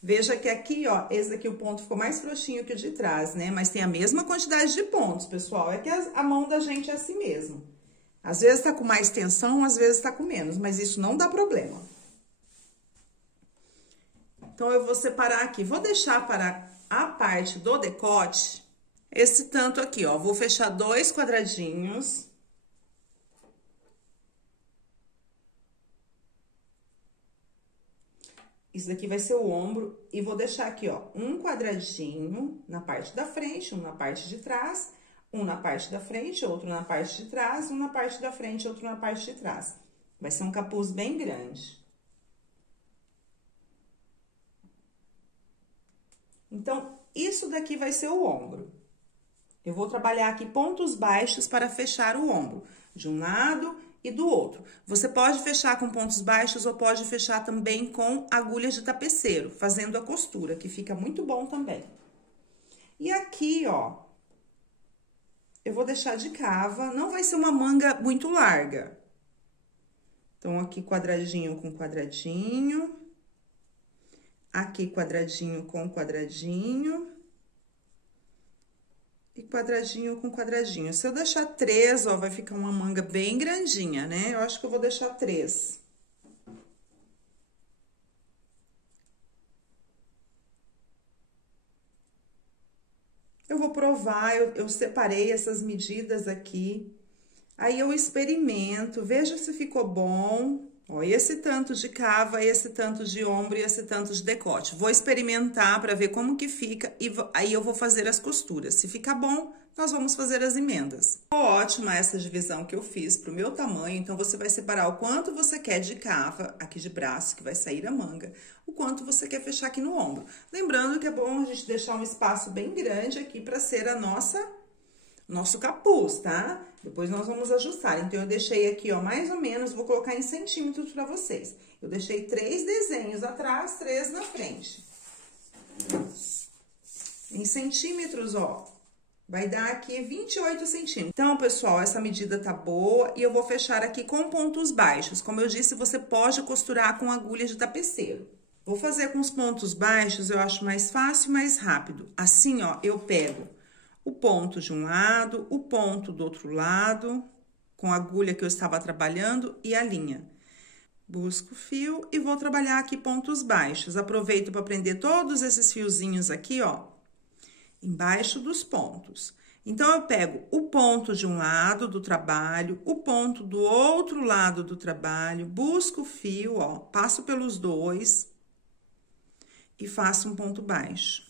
Veja que aqui, ó, esse aqui o ponto ficou mais frouxinho que o de trás, né? Mas tem a mesma quantidade de pontos, pessoal. É que a mão da gente é assim mesmo. Às vezes tá com mais tensão, às vezes tá com menos, mas isso não dá problema. Então, eu vou separar aqui, vou deixar para a parte do decote, esse tanto aqui, ó. Vou fechar 2 quadradinhos. Isso daqui vai ser o ombro e vou deixar aqui, ó, um quadradinho na parte da frente, um na parte de trás, um na parte da frente, outro na parte de trás, um na parte da frente, outro na parte de trás. Vai ser um capuz bem grande. Então, isso daqui vai ser o ombro. Eu vou trabalhar aqui pontos baixos para fechar o ombro, de um lado e do outro. Você pode fechar com pontos baixos ou pode fechar também com agulhas de tapeceiro, fazendo a costura, que fica muito bom também. E aqui, ó, eu vou deixar de cava, não vai ser uma manga muito larga. Então, aqui quadradinho com quadradinho. Aqui, quadradinho com quadradinho. E quadradinho com quadradinho. Se eu deixar 3, ó, vai ficar uma manga bem grandinha, né? Eu acho que eu vou deixar 3. Eu vou provar, eu separei essas medidas aqui. Aí eu experimento, vejo se ficou bom. Ó, esse tanto de cava, esse tanto de ombro e esse tanto de decote. Vou experimentar para ver como que fica e aí eu vou fazer as costuras. Se ficar bom, nós vamos fazer as emendas. Ficou ótima essa divisão que eu fiz pro meu tamanho, então você vai separar o quanto você quer de cava aqui de braço, que vai sair a manga, o quanto você quer fechar aqui no ombro. Lembrando que é bom a gente deixar um espaço bem grande aqui para ser a nosso capuz, tá? Depois nós vamos ajustar. Então, eu deixei aqui, ó, mais ou menos, vou colocar em centímetros pra vocês. Eu deixei 3 desenhos atrás, 3 na frente. Em centímetros, ó, vai dar aqui 28 centímetros. Então, pessoal, essa medida tá boa e eu vou fechar aqui com pontos baixos. Como eu disse, você pode costurar com agulha de tapeceiro. Vou fazer com os pontos baixos, eu acho mais fácil e mais rápido. Assim, ó, eu pego o ponto de um lado, o ponto do outro lado, com a agulha que eu estava trabalhando e a linha. Busco o fio e vou trabalhar aqui pontos baixos. Aproveito para prender todos esses fiozinhos aqui, ó, embaixo dos pontos. Então, eu pego o ponto de um lado do trabalho, o ponto do outro lado do trabalho, busco o fio, ó, passo pelos dois e faço um ponto baixo.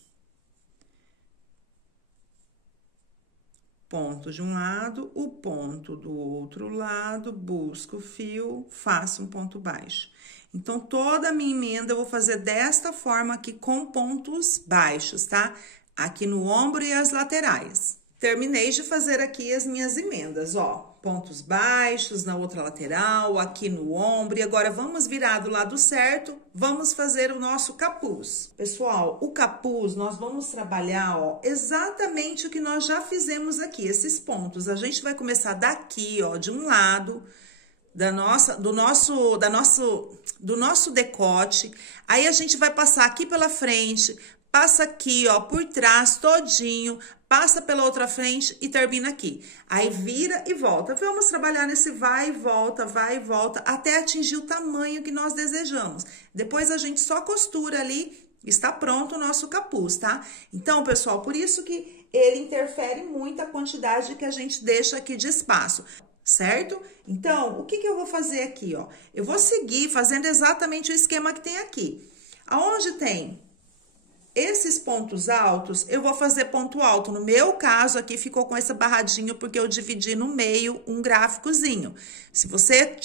Ponto de um lado, o ponto do outro lado, busco o fio, faço um ponto baixo. Então, toda a minha emenda eu vou fazer desta forma aqui com pontos baixos, tá? Aqui no ombro e as laterais. Terminei de fazer aqui as minhas emendas, ó. Pontos baixos na outra lateral, aqui no ombro. E agora, vamos virar do lado certo, vamos fazer o nosso capuz. Pessoal, o capuz, nós vamos trabalhar, ó, exatamente o que nós já fizemos aqui, esses pontos. A gente vai começar daqui, ó, de um lado do nosso decote. Aí, a gente vai passar aqui pela frente, passa aqui, ó, por trás todinho, passa pela outra frente e termina aqui. Aí, vira e volta. Vamos trabalhar nesse vai e volta, até atingir o tamanho que nós desejamos. Depois, a gente só costura ali, está pronto o nosso capuz, tá? Então, pessoal, por isso que ele interfere muito a quantidade que a gente deixa aqui de espaço, certo? Então, o que que eu vou fazer aqui, ó? Eu vou seguir fazendo exatamente o esquema que tem aqui. Aonde tem esses pontos altos, eu vou fazer ponto alto. No meu caso, aqui ficou com esse barradinho, porque eu dividi no meio um gráficozinho. Se você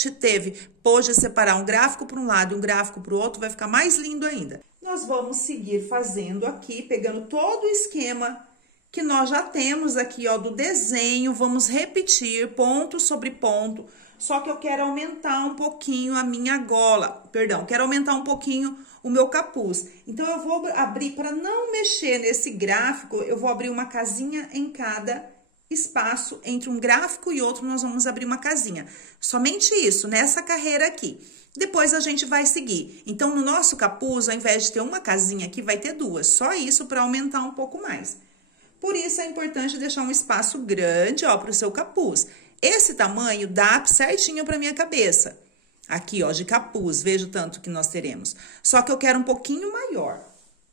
pôde separar um gráfico para um lado e um gráfico para o outro, vai ficar mais lindo ainda. Nós vamos seguir fazendo aqui, pegando todo o esquema que nós já temos aqui, ó, do desenho. Vamos repetir ponto sobre ponto, só que eu quero aumentar um pouquinho a minha gola, perdão, quero aumentar um pouquinho o meu capuz. Então, eu vou abrir, para não mexer nesse gráfico, eu vou abrir uma casinha em cada espaço. Entre um gráfico e outro, nós vamos abrir uma casinha. Somente isso, nessa carreira aqui. Depois, a gente vai seguir. Então, no nosso capuz, ao invés de ter uma casinha aqui, vai ter duas. Só isso para aumentar um pouco mais. Por isso, é importante deixar um espaço grande, ó, para o seu capuz. Esse tamanho dá certinho para minha cabeça. Aqui, ó, de capuz, veja o tanto que nós teremos. Só que eu quero um pouquinho maior.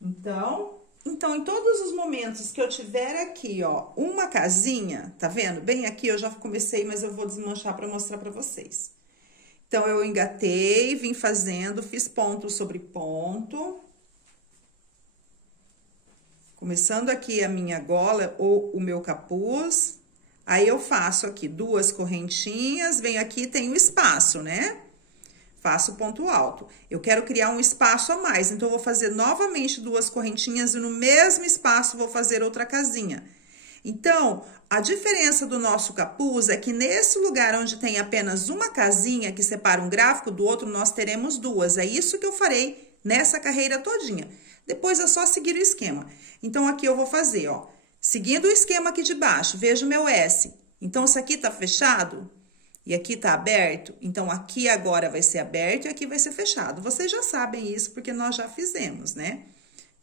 Então, em todos os momentos que eu tiver aqui, ó, uma casinha, tá vendo? Bem aqui eu já comecei, mas eu vou desmanchar para mostrar para vocês. Então, eu engatei, vim fazendo, fiz ponto sobre ponto. Começando aqui a minha gola ou o meu capuz. Aí, eu faço aqui 2 correntinhas, venho aqui, tenho espaço, né? Faço ponto alto. Eu quero criar um espaço a mais, então, eu vou fazer novamente 2 correntinhas e no mesmo espaço vou fazer outra casinha. Então, a diferença do nosso capuz é que nesse lugar onde tem apenas uma casinha que separa um gráfico do outro, nós teremos 2. É isso que eu farei nessa carreira todinha. Depois, é só seguir o esquema. Então, aqui eu vou fazer, ó, seguindo o esquema aqui de baixo, veja o meu S. Então, isso aqui tá fechado e aqui tá aberto. Então, aqui agora vai ser aberto e aqui vai ser fechado. Vocês já sabem isso porque nós já fizemos, né?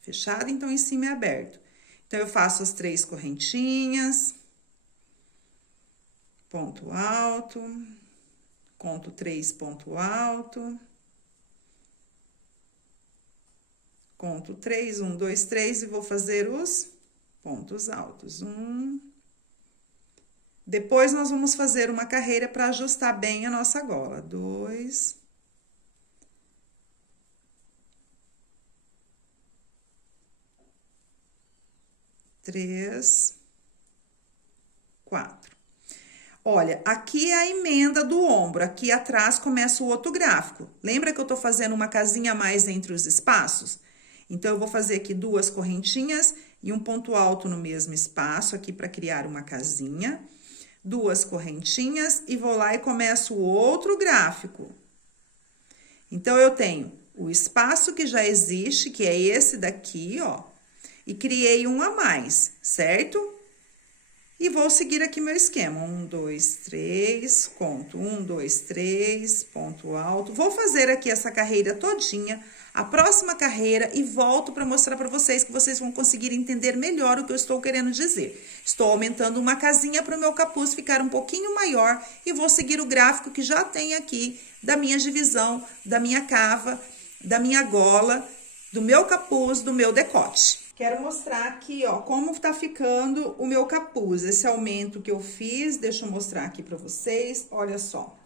Fechado, então, em cima é aberto. Então, eu faço as 3 correntinhas. Ponto alto. Conto 3 ponto alto. Conto 3, 1, 2, 3 e vou fazer os pontos altos. 1, Depois, nós vamos fazer uma carreira para ajustar bem a nossa gola. 2, 3, 4. Olha, aqui é a emenda do ombro, aqui atrás começa o outro gráfico. Lembra que eu tô fazendo uma casinha a mais entre os espaços? Então, eu vou fazer aqui 2 correntinhas e um ponto alto no mesmo espaço, aqui para criar uma casinha. 2 correntinhas e vou lá e começo o outro gráfico. Então, eu tenho o espaço que já existe, que é esse daqui, ó, e criei um a mais, certo? E vou seguir aqui meu esquema. 1, 2, 3, conto. 1, 2, 3, ponto alto. Vou fazer aqui essa carreira todinha, a próxima carreira, e volto para mostrar para vocês que vocês vão conseguir entender melhor o que eu estou querendo dizer. Estou aumentando uma casinha para o meu capuz ficar um pouquinho maior e vou seguir o gráfico que já tem aqui da minha divisão, da minha cava, da minha gola, do meu capuz, do meu decote. Quero mostrar aqui, ó, como tá ficando o meu capuz. Esse aumento que eu fiz, deixa eu mostrar aqui pra vocês, olha só.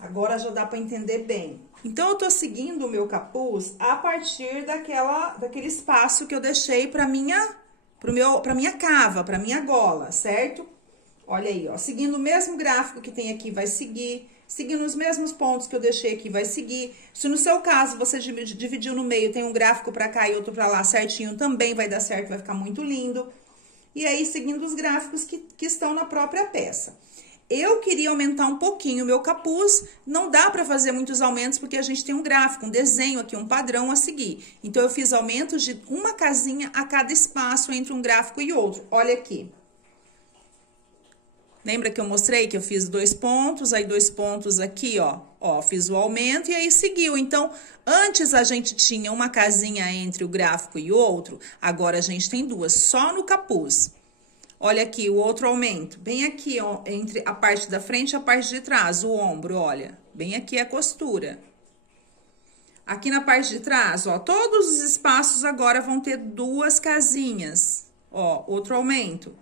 Agora já dá pra entender bem. Então, eu tô seguindo o meu capuz a partir daquele espaço que eu deixei pra minha cava, pra minha gola, certo? Olha aí, ó, seguindo o mesmo gráfico que tem aqui, vai seguir. Seguindo os mesmos pontos que eu deixei aqui, vai seguir. Se no seu caso, você dividiu no meio, tem um gráfico pra cá e outro pra lá certinho, também vai dar certo, vai ficar muito lindo. E aí, seguindo os gráficos que estão na própria peça. Eu queria aumentar um pouquinho o meu capuz, não dá pra fazer muitos aumentos, porque a gente tem um gráfico, um desenho aqui, um padrão a seguir. Então, eu fiz aumentos de uma casinha a cada espaço entre um gráfico e outro. Olha aqui. Lembra que eu mostrei que eu fiz 2 pontos, aí 2 pontos aqui, ó, fiz o aumento e aí seguiu. Então, antes a gente tinha uma casinha entre o gráfico e outro, agora a gente tem 2, só no capuz. Olha aqui o outro aumento, bem aqui, ó, entre a parte da frente e a parte de trás, o ombro, olha, bem aqui a costura. Aqui na parte de trás, ó, todos os espaços agora vão ter 2 casinhas, ó, outro aumento,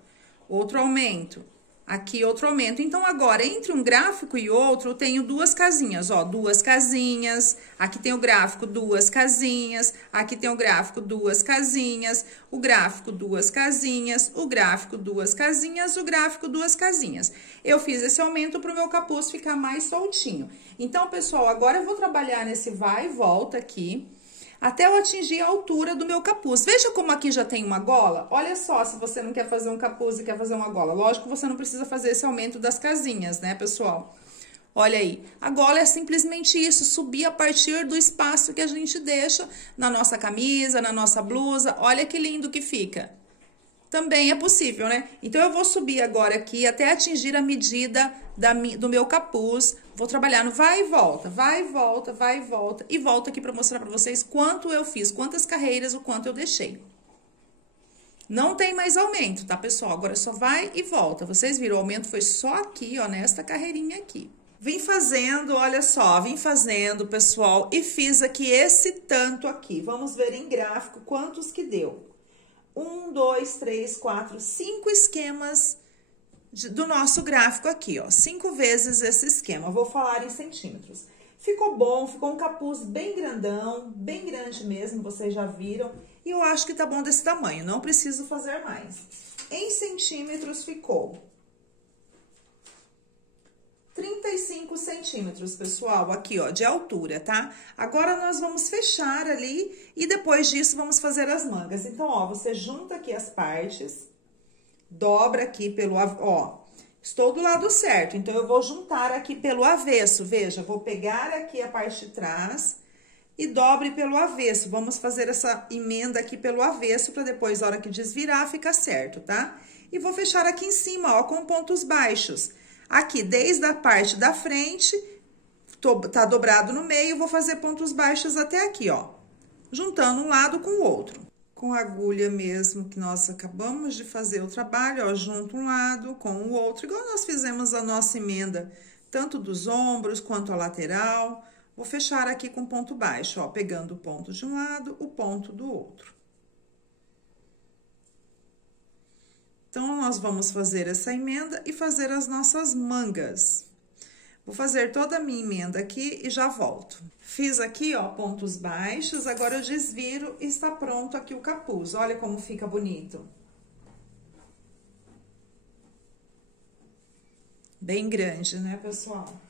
outro aumento. Aqui outro aumento. Então, agora, entre um gráfico e outro, eu tenho 2 casinhas, ó, 2 casinhas. Aqui tem o gráfico, 2 casinhas. Aqui tem o gráfico, 2 casinhas. O gráfico, 2 casinhas. O gráfico, 2 casinhas. O gráfico, 2 casinhas. Eu fiz esse aumento para o meu capuz ficar mais soltinho. Então, pessoal, agora eu vou trabalhar nesse vai e volta aqui, até eu atingir a altura do meu capuz. Veja como aqui já tem uma gola. Olha só, se você não quer fazer um capuz e quer fazer uma gola. Lógico que você não precisa fazer esse aumento das casinhas, né, pessoal? Olha aí, a gola é simplesmente isso, subir a partir do espaço que a gente deixa na nossa camisa, na nossa blusa. Olha que lindo que fica. Também é possível, né? Então, eu vou subir agora aqui até atingir a medida do meu capuz. Vou trabalhar no vai e volta, vai e volta, vai e volta. E volto aqui para mostrar para vocês quanto eu fiz, quantas carreiras, o quanto eu deixei. Não tem mais aumento, tá, pessoal? Agora só vai e volta. Vocês viram, o aumento foi só aqui, ó, nesta carreirinha aqui. Vim fazendo, olha só, vim fazendo, pessoal, e fiz aqui esse tanto aqui. Vamos ver em gráfico quantos que deu. 1, 2, 3, 4, 5 esquemas do nosso gráfico aqui, ó. 5 vezes esse esquema. Vou falar em centímetros. Ficou bom, ficou um capuz bem grandão, bem grande mesmo, vocês já viram. E eu acho que tá bom desse tamanho, não preciso fazer mais. Em centímetros ficou 35 centímetros, pessoal, aqui, ó, de altura, tá? Agora, nós vamos fechar ali e depois disso, vamos fazer as mangas. Então, ó, você junta aqui as partes, dobra aqui pelo, ó, estou do lado certo, então, eu vou juntar aqui pelo avesso, veja, vou pegar aqui a parte de trás e dobre pelo avesso. Vamos fazer essa emenda aqui pelo avesso, para depois, na hora que desvirar, ficar certo, tá? E vou fechar aqui em cima, ó, com pontos baixos. Aqui, desde a parte da frente, tá dobrado no meio, vou fazer pontos baixos até aqui, ó. Juntando um lado com o outro. Com a agulha mesmo que nós acabamos de fazer o trabalho, ó, junto um lado com o outro, igual nós fizemos a nossa emenda, tanto dos ombros quanto a lateral. Vou fechar aqui com ponto baixo, ó, pegando o ponto de um lado, o ponto do outro. Então, nós vamos fazer essa emenda e fazer as nossas mangas. Vou fazer toda a minha emenda aqui e já volto. Fiz aqui, ó, pontos baixos, agora eu desviro e está pronto aqui o capuz. Olha como fica bonito. Bem grande, né, pessoal?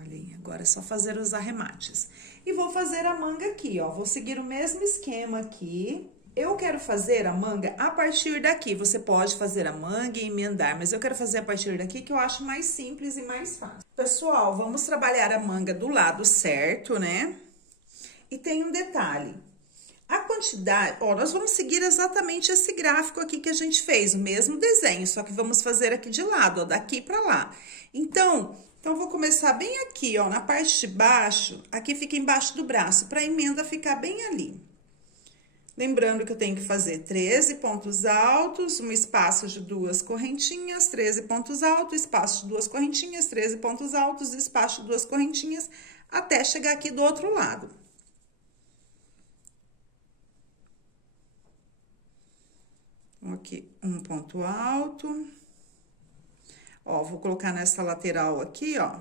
Olha aí, agora é só fazer os arremates. E vou fazer a manga aqui, ó, vou seguir o mesmo esquema aqui. Eu quero fazer a manga a partir daqui, você pode fazer a manga e emendar, mas eu quero fazer a partir daqui que eu acho mais simples e mais fácil. Pessoal, vamos trabalhar a manga do lado certo, né? E tem um detalhe, a quantidade, ó, nós vamos seguir exatamente esse gráfico aqui que a gente fez, o mesmo desenho, só que vamos fazer aqui de lado, ó, daqui pra lá. Então, vou começar bem aqui, ó, na parte de baixo, aqui fica embaixo do braço, pra emenda ficar bem ali. Lembrando que eu tenho que fazer 13 pontos altos, um espaço de 2 correntinhas, 13 pontos altos, espaço de 2 correntinhas, 13 pontos altos, espaço de 2 correntinhas, até chegar aqui do outro lado. Aqui, um ponto alto. Ó, vou colocar nessa lateral aqui, ó,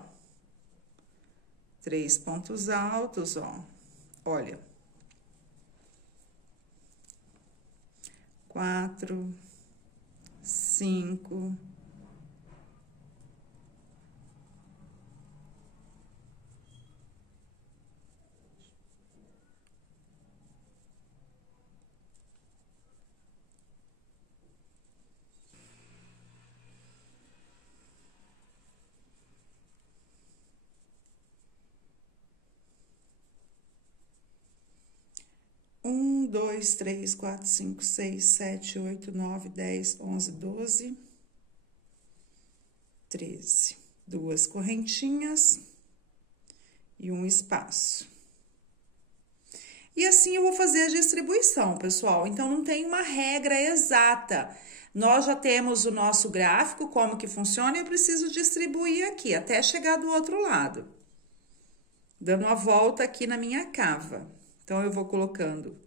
3 pontos altos, ó, olha. 4, 5, 1, 2, 3, 4, 5, 6, 7, 8, 9, 10, 11, 12, 13. 2 correntinhas e um espaço. E assim eu vou fazer a distribuição, pessoal. Então, não tem uma regra exata. Nós já temos o nosso gráfico, como que funciona, e eu preciso distribuir aqui, até chegar do outro lado. Dando a volta aqui na minha cava. Então, eu vou colocando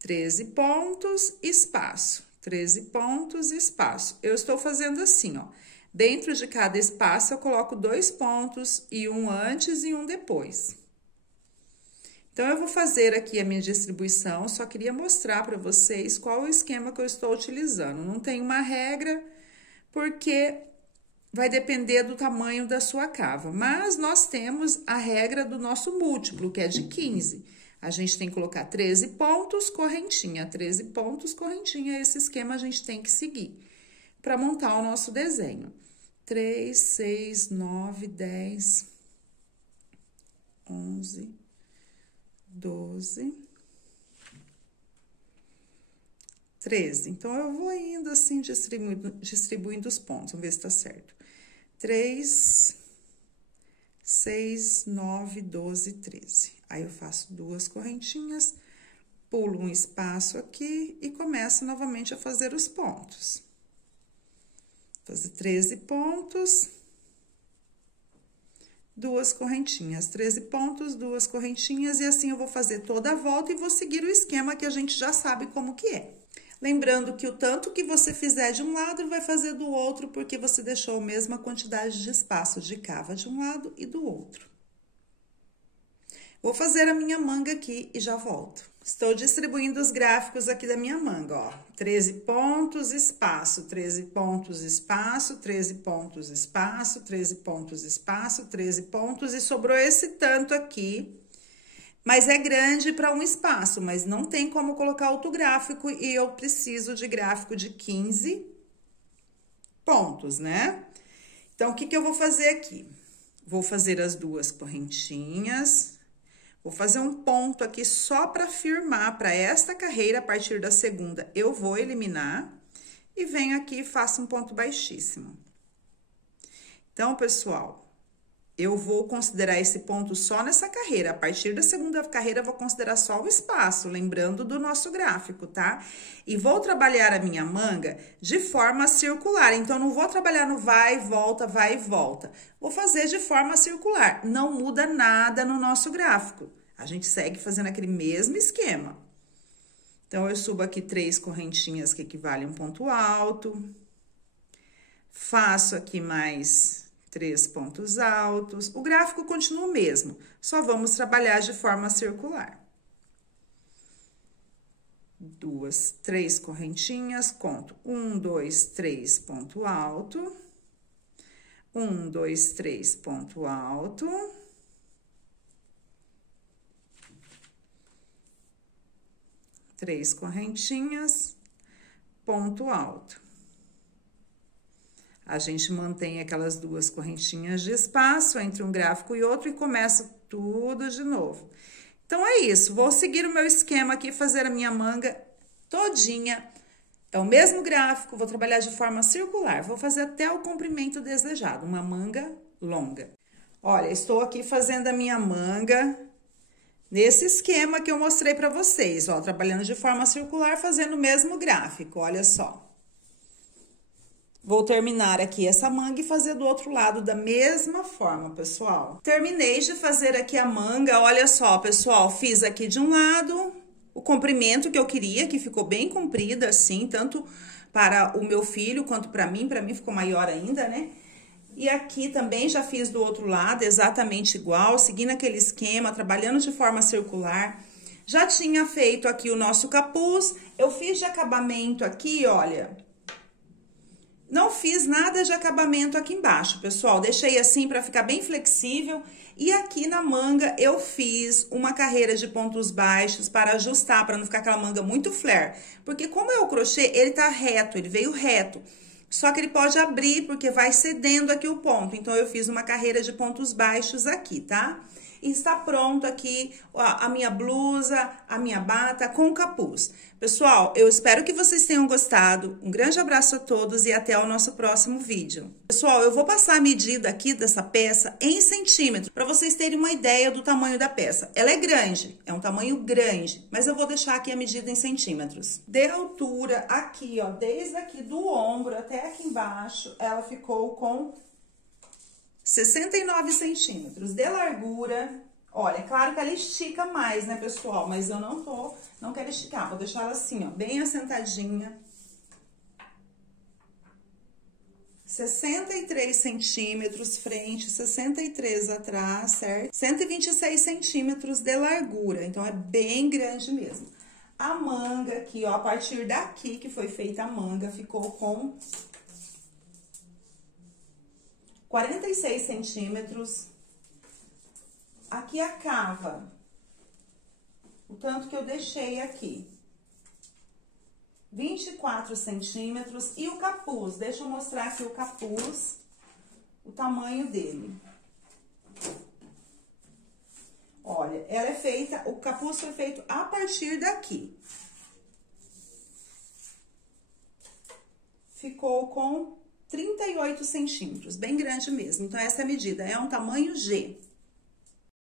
13 pontos, espaço, 13 pontos, espaço. Eu estou fazendo assim, ó. Dentro de cada espaço, eu coloco 2 pontos, e um antes e um depois. Então, eu vou fazer aqui a minha distribuição, só queria mostrar para vocês qual é o esquema que eu estou utilizando. Não tem uma regra, porque vai depender do tamanho da sua cava. Mas, nós temos a regra do nosso múltiplo, que é de 15. A gente tem que colocar 13 pontos, correntinha, 13 pontos, correntinha. Esse esquema a gente tem que seguir para montar o nosso desenho. 3, 6, 9, 10, 11, 12, 13. Então, eu vou indo assim, distribuindo os pontos. Vamos ver se tá certo. 3, 6, 9, 12, 13. Aí, eu faço 2 correntinhas, pulo um espaço aqui e começo novamente a fazer os pontos. Fazer 13 pontos, 2 correntinhas, 13 pontos, 2 correntinhas, e assim eu vou fazer toda a volta e vou seguir o esquema que a gente já sabe como que é. Lembrando que o tanto que você fizer de um lado, vai fazer do outro, porque você deixou a mesma quantidade de espaço de cava de um lado e do outro. Vou fazer a minha manga aqui e já volto. Estou distribuindo os gráficos aqui da minha manga, ó. 13 pontos, espaço, 13 pontos, espaço, 13 pontos, espaço, 13 pontos, espaço, 13 pontos, e sobrou esse tanto aqui. Mas é grande para um espaço, mas não tem como colocar outro gráfico, e eu preciso de gráfico de 15 pontos, né? Então, o que que eu vou fazer aqui? Vou fazer as 2 correntinhas. Vou fazer um ponto aqui só para firmar para esta carreira. A partir da segunda, eu vou eliminar e venho aqui e faço um ponto baixíssimo. Então, pessoal, eu vou considerar esse ponto só nessa carreira. A partir da segunda carreira, eu vou considerar só o espaço, lembrando do nosso gráfico, tá? E vou trabalhar a minha manga de forma circular. Então, não vou trabalhar no vai e volta, vai e volta. Vou fazer de forma circular. Não muda nada no nosso gráfico. A gente segue fazendo aquele mesmo esquema. Então, eu subo aqui 3 correntinhas que equivalem a um ponto alto. Faço aqui mais 3 pontos altos. O gráfico continua o mesmo, só vamos trabalhar de forma circular. 2, 3 correntinhas, conto 1, 2, 3, ponto alto. 1, 2, 3, ponto alto. Três correntinhas, ponto alto. A gente mantém aquelas 2 correntinhas de espaço entre um gráfico e outro e começa tudo de novo. Então, é isso. Vou seguir o meu esquema aqui, fazer a minha manga todinha. É o mesmo gráfico, vou trabalhar de forma circular. Vou fazer até o comprimento desejado, uma manga longa. Olha, estou aqui fazendo a minha manga nesse esquema que eu mostrei para vocês, ó, trabalhando de forma circular, fazendo o mesmo gráfico, olha só. Vou terminar aqui essa manga e fazer do outro lado da mesma forma, pessoal. Terminei de fazer aqui a manga, olha só, pessoal, fiz aqui de um lado o comprimento que eu queria, que ficou bem comprida assim, tanto para o meu filho quanto para mim ficou maior ainda, né? E aqui também já fiz do outro lado, exatamente igual, seguindo aquele esquema, trabalhando de forma circular. Já tinha feito aqui o nosso capuz, eu fiz de acabamento aqui, olha. Não fiz nada de acabamento aqui embaixo, pessoal, deixei assim para ficar bem flexível. E aqui na manga eu fiz uma carreira de pontos baixos para ajustar, para não ficar aquela manga muito flare. Porque como é o crochê, ele tá reto, ele veio reto. Só que ele pode abrir, porque vai cedendo aqui o ponto. Então, eu fiz uma carreira de pontos baixos aqui, tá? E está pronto aqui a minha blusa, a minha bata com capuz. Pessoal, eu espero que vocês tenham gostado. Um grande abraço a todos e até o nosso próximo vídeo. Pessoal, eu vou passar a medida aqui dessa peça em centímetros, para vocês terem uma ideia do tamanho da peça. Ela é grande, é um tamanho grande, mas eu vou deixar aqui a medida em centímetros. De altura, aqui, ó, desde aqui do ombro até aqui embaixo, ela ficou com 69 centímetros. De largura, olha, é claro que ela estica mais, né, pessoal? Mas eu não quero esticar, vou deixar ela assim, ó, bem assentadinha. 63 centímetros frente, 63 atrás, certo? 126 centímetros de largura, então é bem grande mesmo. A manga aqui, ó, a partir daqui que foi feita a manga, ficou com 46 centímetros. Aqui a cava, o tanto que eu deixei aqui, 24 centímetros. E o capuz, deixa eu mostrar aqui o capuz, o tamanho dele. Olha, ela é feita, o capuz foi feito a partir daqui. Ficou com 38 centímetros, bem grande mesmo. Então, essa é a medida, é um tamanho G.